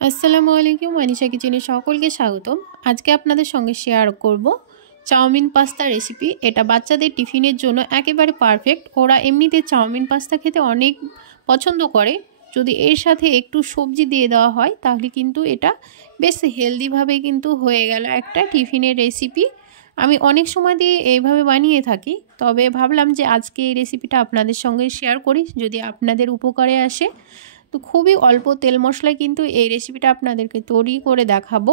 আসসালামু আলাইকুম, মানিশা কিচেনে সকলকে স্বাগতম। আজকে আপনাদের সঙ্গে শেয়ার করব চাউমিন পাস্তা রেসিপি। এটা বাচ্চাদের টিফিনের জন্য একেবারে পারফেক্ট। ওরা এমনিতে চাউমিন পাস্তা খেতে অনেক পছন্দ করে। যদি এর সাথে একটু সবজি দিয়ে দেওয়া হয় তাহলে কিন্তু এটা বেশ হেলদিভাবে কিন্তু হয়ে গেল একটা টিফিনের রেসিপি। আমি অনেক সময় দিয়ে এইভাবে বানিয়ে থাকি, তবে ভাবলাম যে আজকে এই রেসিপিটা আপনাদের সঙ্গে শেয়ার করি, যদি আপনাদের উপকারে আসে। তো খুবই অল্প তেল মশলায় কিন্তু এই রেসিপিটা আপনাদেরকে তৈরি করে দেখাবো,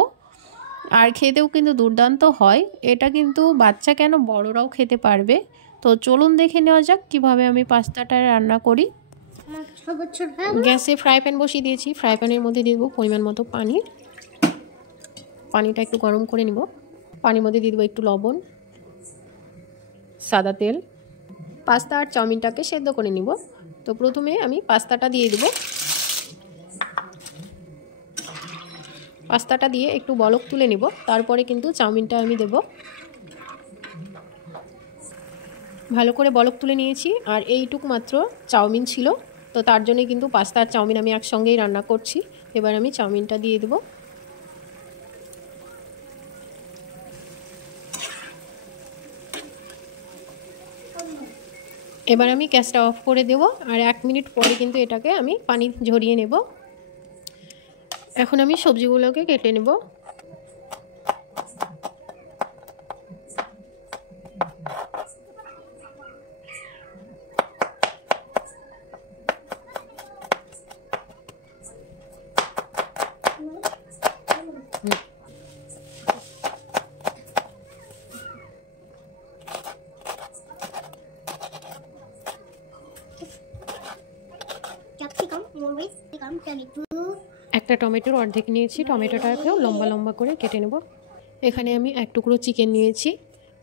আর খেতেও কিন্তু দুর্দান্ত হয়। এটা কিন্তু বাচ্চা কেন বড়রাও খেতে পারবে। তো চলুন দেখে নেওয়া যাক কিভাবে আমি পাস্তাটা রান্না করি। গ্যাসে ফ্রাই প্যান বসিয়ে দিয়েছি। ফ্রাই প্যানের মধ্যে দিয়ে দেবো পরিমাণ মতো পানি। পানিটা একটু গরম করে নিব। পানির মধ্যে দিয়ে দেবো একটু লবণ, সাদা তেল। পাস্তা আর চাউমিনটাকে সেদ্ধ করে নিব। তো প্রথমে আমি পাস্তাটা দিয়ে দেবো। পাস্তাটা দিয়ে একটু বলক তুলে নিব, তারপরে কিন্তু চাউমিনটা আমি দেব। ভালো করে বলক তুলে নিয়েছি, আর এইটুকু মাত্র চাউমিন ছিল, তো তার জন্য কিন্তু পাস্তা আর চাউমিন আমি একসঙ্গেই রান্না করছি। এবার আমি চাউমিনটা দিয়ে দেব। এবার আমি গ্যাসটা অফ করে দেব, আর 1 মিনিট পরে কিন্তু এটাকে আমি পানি ঝরিয়ে নেব। এখন আমি সবজিগুলোকে কেটে নেব। একটা টমেটোর অর্ধেক নিয়েছি, টমেটোটাকেও লম্বা লম্বা করে কেটে নেব। এখানে আমি 1 টুকরো চিকেন নিয়েছি,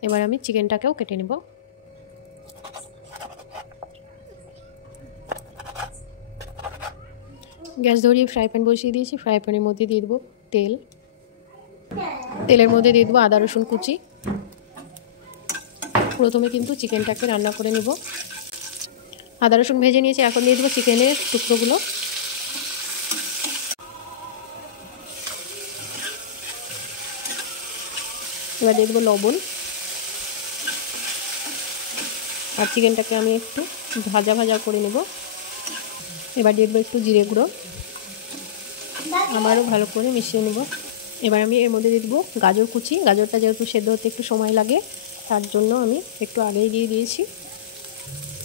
এবার আমি চিকেনটাকেও কেটে নেব। গ্যাস ধরিয়ে ফ্রাই প্যান বসিয়ে দিয়েছি। ফ্রাই প্যানের মধ্যে দিয়ে দেবো তেল। তেলের মধ্যে দিয়ে দেবো আদা রসুন কুচি। প্রথমে কিন্তু চিকেনটাকে রান্না করে নেব। আদা রসুন ভেজে নিয়েছি, এখন দিয়ে দেবো চিকেনের টুকরোগুলো। এবার দিয়ে দেবো লবণ, আর চিকেনটাকে আমি একটু ভাজা ভাজা করে নেব। এবার দিয়ে দেবো একটু জিরে গুঁড়ো, আবারও ভালো করে মিশিয়ে নেব। এবার আমি এর মধ্যে দিয়ে দেবো গাজর কুচি। গাজরটা যেহেতু সেদ্ধ হতে একটু সময় লাগে, তার জন্য আমি একটু আগেই দিয়ে দিয়েছি।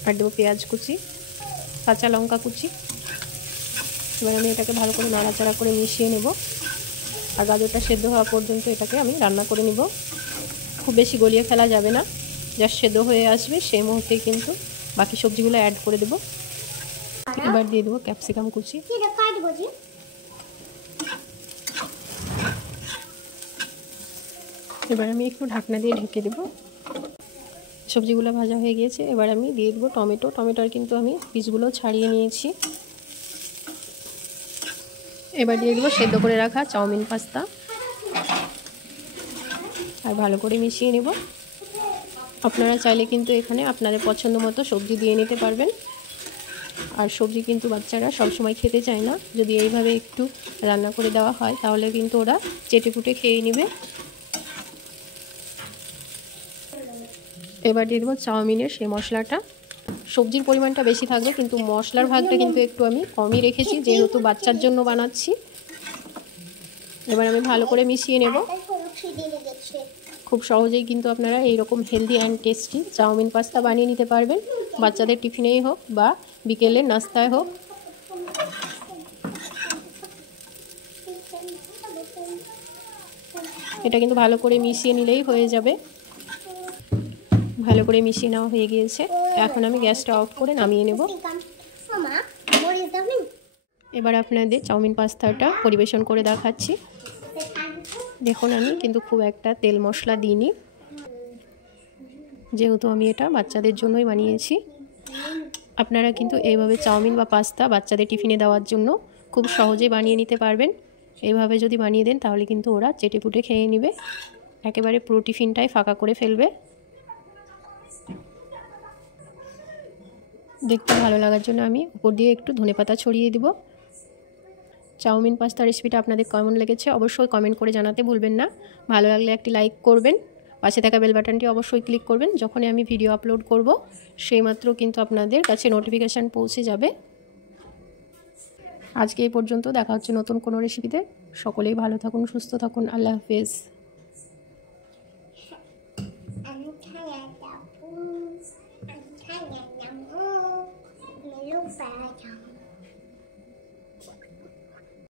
আর দেবো পেঁয়াজ কুচি, কাঁচা লঙ্কা কুচি। এবার আমি এটাকে ভালো করে নাড়াচাড়া করে মিশিয়ে নেব, আর গাজরটা সেদ্ধ হওয়া পর্যন্ত এটাকে আমি রান্না করে নেব। খুব বেশি গলিয়ে ফেলা যাবে না, যা সেদ্ধ হয়ে আসবে সেই মুহূর্তেই কিন্তু বাকি সবজিগুলো অ্যাড করে দেব। এবার দিয়ে দেবো ক্যাপসিকাম কুচি। এবার আমি একটু ঢাকনা দিয়ে ঢেকে দেবো। সবজিগুলো ভাজা হয়ে গিয়েছে। এবার আমি দিয়ে দেবো টমেটো। টমেটোর কিন্তু আমি পিসগুলো ছাড়িয়ে নিয়েছি। এবার দিয়ে দেবো সেদ্ধ করে রাখা চাউমিন পাস্তা, আর ভালো করে মিশিয়ে নেব। আপনারা চাইলে কিন্তু এখানে আপনাদের পছন্দ মতো সবজি দিয়ে নিতে পারবেন। আর সবজি কিন্তু বাচ্চারা সবসময় খেতে চায় না, যদি এইভাবে একটু রান্না করে দেওয়া হয় তাহলে কিন্তু ওরা চেটেপুটে খেয়ে নেবে। এবার দিয়ে দেবো চাউমিনের সেই মশলাটা। সবজির পরিমাণটা বেশি থাকবে, কিন্তু মশলার ভাগটা কিন্তু একটু আমি কমই রেখেছি, যেহেতু বাচ্চার জন্য বানাচ্ছি। এবার আমি ভালো করে মিশিয়ে নেব। খুব সহজেই কিন্তু আপনারা এইরকম healthy and tasty chow mein pasta বানিয়ে নিতে পারবেন, বাচ্চাদের টিফিনেই হোক বা বিকেলের নাস্তায় হোক। এটা কিন্তু ভালো করে মিশিয়ে নিলেই হয়ে যাবে। ভালো করে মিশিয়ে নেওয়া হয়ে গিয়েছে। এখন আমি গ্যাসটা অফ করে নামিয়ে নেব। এবার আপনাদের চাউমিন পাস্তাটা পরিবেশন করে দেখাচ্ছি। দেখুন, আমি কিন্তু খুব একটা তেল মশলা দিইনি, যেহেতু আমি এটা বাচ্চাদের জন্যই বানিয়েছি। আপনারা কিন্তু এইভাবে চাউমিন বা পাস্তা বাচ্চাদের টিফিনে দেওয়ার জন্য খুব সহজেই বানিয়ে নিতে পারবেন। এইভাবে যদি বানিয়ে দেন তাহলে কিন্তু ওরা চেটেপুটে খেয়ে নেবে, একেবারে পুরো টিফিনটাই ফাঁকা করে ফেলবে। দেখতে ভালো লাগার জন্য আমি উপর দিয়ে একটু ধনেপাতা ছড়িয়ে দিব। চাউমিন পাস্তা রেসিপিটা আপনাদের কেমন লেগেছে অবশ্যই কমেন্ট করে জানাতে ভুলবেন না। ভালো লাগলে একটি লাইক করবেন, পাশে থাকা বেল বাটনটি অবশ্যই ক্লিক করবেন। যখনই আমি ভিডিও আপলোড করব সেইমাত্র কিন্তু আপনাদের কাছে নোটিফিকেশান পৌঁছে যাবে। আজকে এই পর্যন্ত, দেখা হচ্ছে নতুন কোনো রেসিপিতে। সকলেই ভালো থাকুন, সুস্থ থাকুন। আল্লাহ হাফেজ।